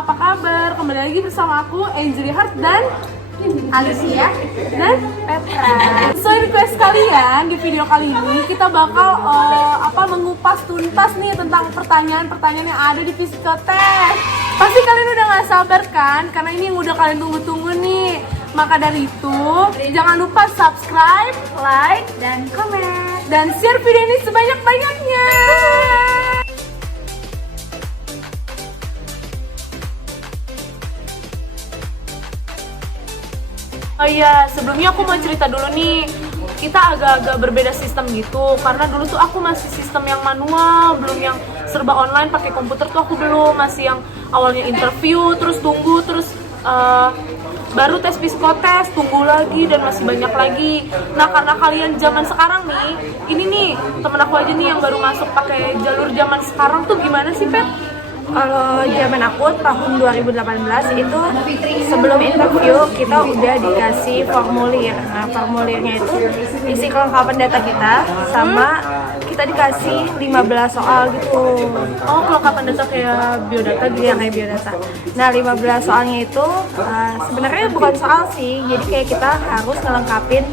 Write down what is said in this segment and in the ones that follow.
apa kabar? Kembali lagi bersama aku, Angelie Hart dan Alicia dan Petra. sesuai request kalian, di video kali ini kita bakal mengupas tuntas nih tentang pertanyaan-pertanyaan yang ada di psikotes. Pasti kalian udah gak sabar kan? Karena ini yang udah kalian tunggu-tunggu nih. Maka dari itu, jangan lupa subscribe, like, dan komen. dan share video ini sebanyak-banyaknya. Oh iya, sebelumnya aku mau cerita dulu nih. Kita agak-agak berbeda sistem gitu. Karena dulu tuh aku masih sistem yang manual, belum yang serba online pakai komputer tuh aku belum. Masih yang awalnya interview, terus tunggu, terus baru tes psikotes, tunggu lagi, dan masih banyak lagi. Nah, karena kalian zaman sekarang nih, ini nih temen aku aja nih yang baru masuk pakai jalur zaman sekarang tuh gimana sih, Pet? Kalau zaman aku tahun 2018 itu sebelum interview kita udah dikasih formulir. Nah, formulirnya itu isi kelengkapan data kita sama kita dikasih 15 soal gitu. Oh, kelengkapan data kayak biodata gitu. Iya, kayak biodata. Nah, 15 soalnya itu sebenarnya bukan soal sih. Jadi kayak kita harus ngelengkapin,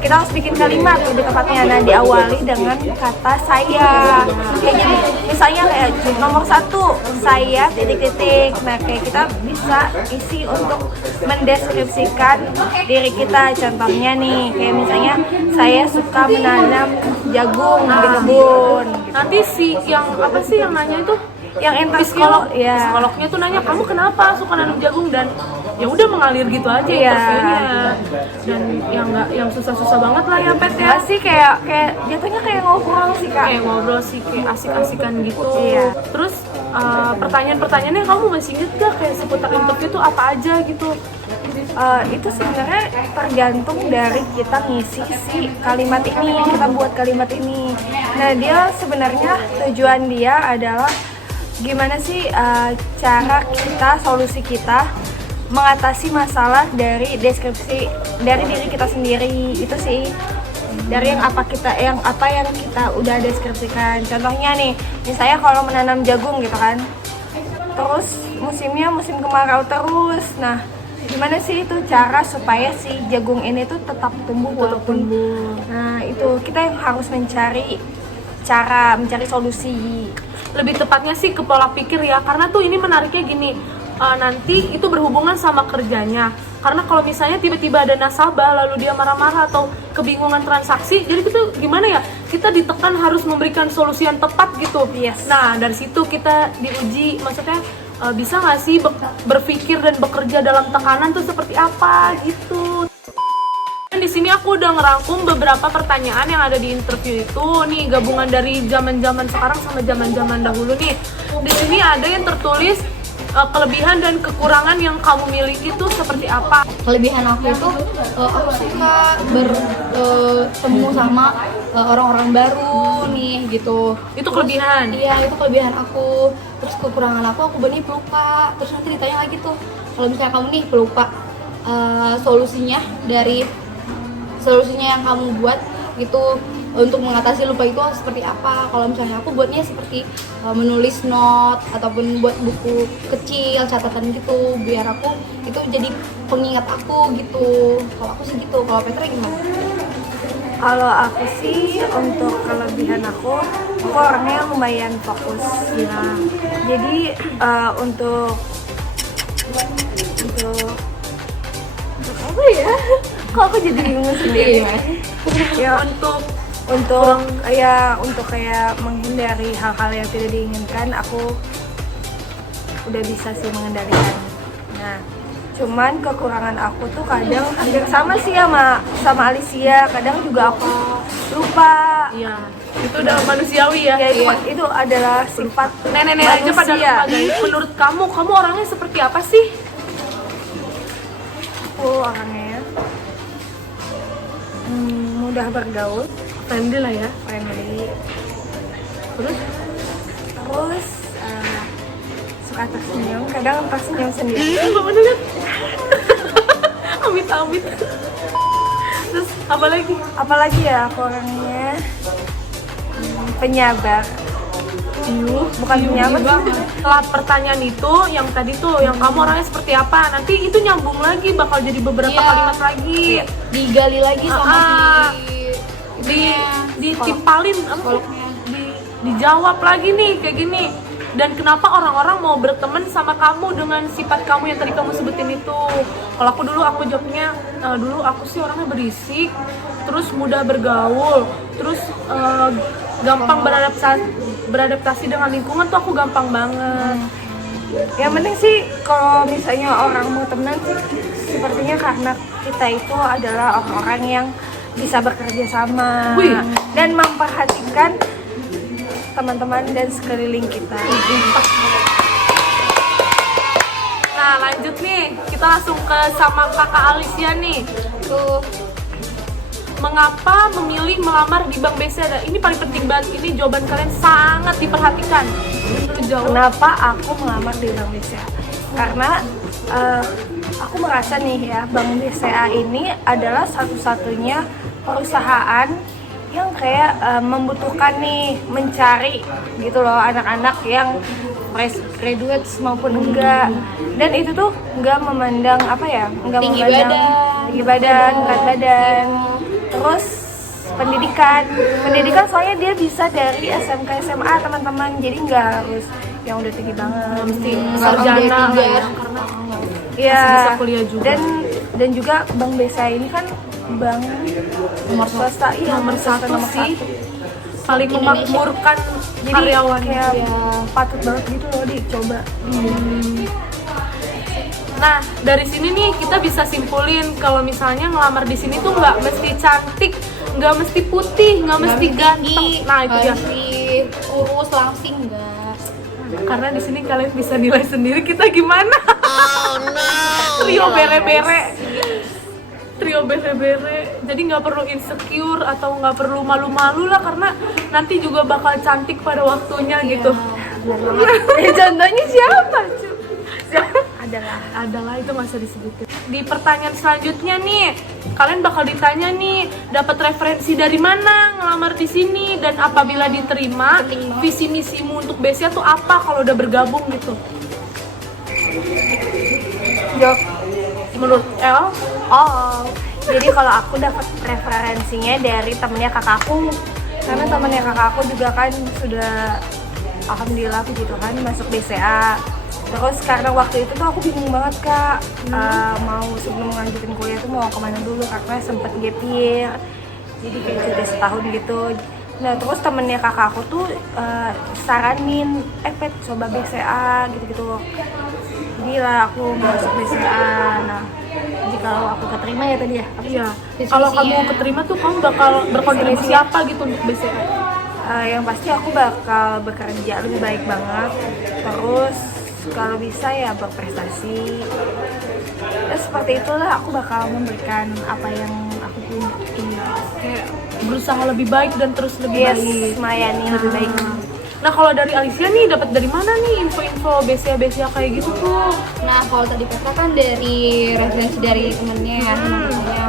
kita harus bikin kalimat lebih tepatnya. Nah, diawali dengan kata saya. Kayak jadi misalnya kayak nomor 1, saya titik-titik. Nah, kayak kita bisa isi untuk mendeskripsikan diri kita. Contohnya nih, kayak misalnya saya suka menanam jagung di kebun. Nanti si yang apa sih yang nanya itu, Yang interview, psikolog, ya. psikolognya tuh nanya kamu kenapa suka nanam jagung, dan ya udah mengalir gitu aja Iya. interviewnya. Dan yang susah-susah banget lah ya, Pet ya. Ya sih kayak jatuhnya kayak ngobrol sih Kak. Kayak ngobrol sih, kayak asik-asikan gitu. Iya. Terus pertanyaan-pertanyaannya kamu masih inget gak kayak seputar interview tuh apa aja gitu? Itu sebenarnya tergantung dari kita ngisi si kalimat ini, kita buat kalimat ini. Nah, dia sebenarnya tujuan dia adalah gimana sih cara kita, solusi kita mengatasi masalah dari deskripsi dari diri kita sendiri. Itu sih dari yang apa yang kita udah deskripsikan. Contohnya nih, misalnya kalau menanam jagung gitu kan, terus musimnya musim kemarau terus. Nah, gimana sih itu cara supaya si jagung ini tuh tetap tumbuh walaupun. Nah, itu kita yang harus mencari solusi. Lebih tepatnya sih ke pola pikir ya, karena tuh ini menariknya gini, nanti itu berhubungan sama kerjanya. Karena kalau misalnya tiba-tiba ada nasabah lalu dia marah-marah atau kebingungan transaksi, jadi itu gimana ya, kita ditekan harus memberikan solusi yang tepat gitu. Yes. Nah, dari situ kita diuji, maksudnya bisa nggak sih berpikir dan bekerja dalam tekanan tuh seperti apa gitu. Dan di sini aku udah ngerangkum beberapa pertanyaan yang ada di interview itu nih, gabungan dari zaman-zaman sekarang sama zaman-zaman dahulu nih. Di sini ada yang tertulis kelebihan dan kekurangan yang kamu miliki itu seperti apa? Kelebihan aku itu aku suka bertemu sama orang-orang baru nih gitu. Itu kelebihan? Iya, itu kelebihan aku. Terus kekurangan aku benih pelupa. Terus nanti ditanya lagi tuh, kalau misalnya kamu nih pelupa, solusinya yang kamu buat gitu untuk mengatasi lupa itu seperti apa. Kalau misalnya aku buatnya seperti menulis note ataupun buat buku kecil, catatan gitu, biar aku itu jadi pengingat aku gitu. Kalau aku sih gitu. Kalau Petra gimana? Kalau aku sih untuk kelebihan aku orangnya lumayan fokus. Ya. Jadi untuk apa ya? Kok aku jadi bingung sendiri? Ya, untuk kayak menghindari hal-hal yang tidak diinginkan, aku udah bisa sih mengendalikan. Nah, cuman kekurangan aku tuh kadang hampir sama sih sama Alicia. Kadang juga aku lupa. Iya, itu udah manusiawi ya. Ya, itu adalah sifat Nenek-nenek aja pada manusia. lupa. Guys, menurut kamu orangnya seperti apa sih? Aku orangnya mudah bergaul, Friendly lah ya. friendly, Terus suka tersenyum, kadang tersenyum sendiri. nggak bener kan? Amit-amit. Terus apalagi? Apalagi ya, aku orangnya penyabar. bukan nyaman sih. Setelah pertanyaan itu, yang tadi tuh, yang kamu orangnya seperti apa, nanti itu nyambung lagi, bakal jadi beberapa Iya. kalimat lagi. Digali lagi sama Ditimpalin, psikolognya. dijawab lagi nih kayak gini. Dan kenapa orang-orang mau berteman sama kamu dengan sifat kamu yang tadi kamu sebutin itu? Kalau aku dulu, aku jawabnya dulu aku sih orangnya berisik, terus mudah bergaul, terus gampang beradaptasi dengan lingkungan tuh aku gampang banget. Yang penting sih kalau misalnya orang mau temenan sih sepertinya karena kita itu adalah orang-orang yang bisa bekerja sama dan memperhatikan teman-teman dan sekeliling kita. Nah lanjut nih, kita langsung ke sama kakak Alicia nih. Tuh, Mengapa memilih melamar di Bank BCA? Ini paling penting banget, ini jawaban kalian sangat diperhatikan. Kenapa aku melamar di Bank BCA? Karena aku merasa nih ya, Bank BCA ini adalah satu-satunya perusahaan yang kayak membutuhkan nih, mencari gitu loh anak-anak yang fresh graduates maupun enggak. Dan itu tuh enggak memandang apa ya, enggak Tinggi memandang badan. tinggi badan, berat badan. Terus pendidikan soalnya dia bisa dari SMK SMA teman-teman, jadi nggak harus yang udah tinggi banget, mesti sarjana D3. ya, karena Iya. masih bisa kuliah juga. Dan juga Bank BCA ini kan bank nomor swasta, iya nomor swasta satu nomor sih, satu. paling Indonesia. memakmurkan Jadi karyawan. kayak ya. patut banget gitu loh dicoba. Nah, dari sini nih kita bisa simpulin kalau misalnya ngelamar di sini tuh nggak mesti cantik, nggak mesti putih, nggak mesti ganteng. Nah, itu dia. mesti kurus langsing enggak. Karena di sini kalian bisa nilai sendiri kita gimana. Trio bere-bere. Trio bere-bere. Jadi nggak perlu insecure atau nggak perlu malu-malu lah, karena nanti juga bakal cantik pada waktunya gitu. Contohnya siapa? Adalah itu nggak usah disebutin. Di pertanyaan selanjutnya nih, kalian bakal ditanya nih, dapat referensi dari mana ngelamar di sini, dan apabila diterima, visi misimu untuk BCA tuh apa kalau udah bergabung gitu? Jawab. Menurut El, Oh, jadi kalau aku dapat referensinya dari temennya kakakku, karena temennya kakakku juga kan sudah alhamdulillah puji Tuhan masuk BCA. Terus karena waktu itu tuh aku bingung banget kak, mau sebelum lanjutin kuliah tuh mau kemana dulu karena sempet gap year, jadi kayak udah setahun gitu. Nah terus temennya kakak aku tuh saranin, Pet coba BCA gitu-gitu. Jadi lah aku masuk BCA. Nah jadi kalau aku keterima ya tadi ya. iya. Visi Kalau misinya. kamu keterima tuh kamu bakal berkontribusi apa gitu untuk BCA? Yang pasti aku bakal bekerja lebih baik banget. Terus kalau bisa ya berprestasi. Ya, seperti itulah aku bakal memberikan apa yang aku punya. Kayak berusaha lebih baik dan terus lebih baik. Melayani lebih baik. Nah kalau dari Alicia nih, dapat dari mana nih info-info BCA kayak gitu tuh? Nah, kalau tadi Petra kan dari referensi dari temennya.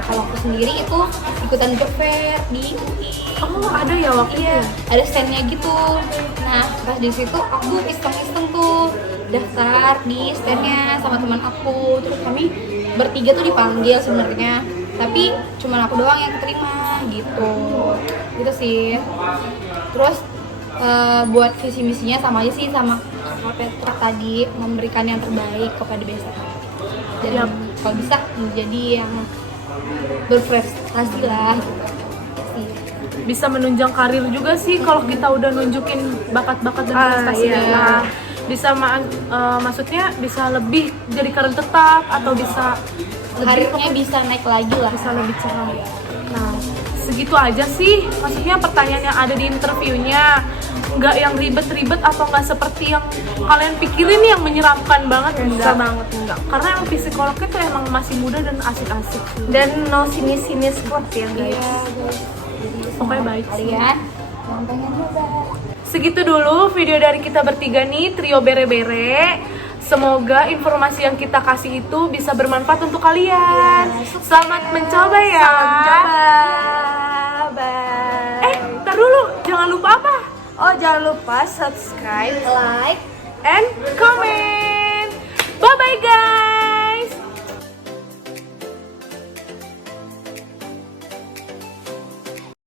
Kalau aku sendiri itu ikutan job fair di UI. Oh ada ya waktu Iya, itu? ada standnya gitu. Nah, pas di situ aku iseng-iseng tuh daftar di standnya sama teman aku. Terus kami bertiga tuh dipanggil sebenarnya, tapi cuma aku doang yang terima gitu. Gitu sih. Terus buat visi misinya sama aja sih sama Kak Petra tadi, memberikan yang terbaik kepada BCA. Dan Yap. kalau bisa menjadi yang berprestasi lah gitu. Sih. Bisa menunjang karir juga sih kalau kita udah nunjukin bakat-bakat dan prestasi iya. kita. Bisa maksudnya bisa lebih jadi karir tetap atau bisa Karirnya bisa naik lagi lah. bisa lebih cerah. Nah, segitu aja sih maksudnya pertanyaan yang ada di interviewnya. Nggak yang ribet-ribet atau nggak seperti yang kalian pikirin yang menyeramkan banget. Susah banget enggak. Karena emang psikolognya tuh emang masih muda dan asik-asik sih. Dan no sinis-sinis kok ya guys. Iya, Pokoknya baik sih. kalian yang pengen coba. Segitu dulu video dari kita bertiga nih, trio bere-bere. Semoga informasi yang kita kasih itu bisa bermanfaat untuk kalian. Selamat mencoba ya. Selamat mencoba. Bye. Ntar dulu, jangan lupa apa? Oh, jangan lupa subscribe like and comment.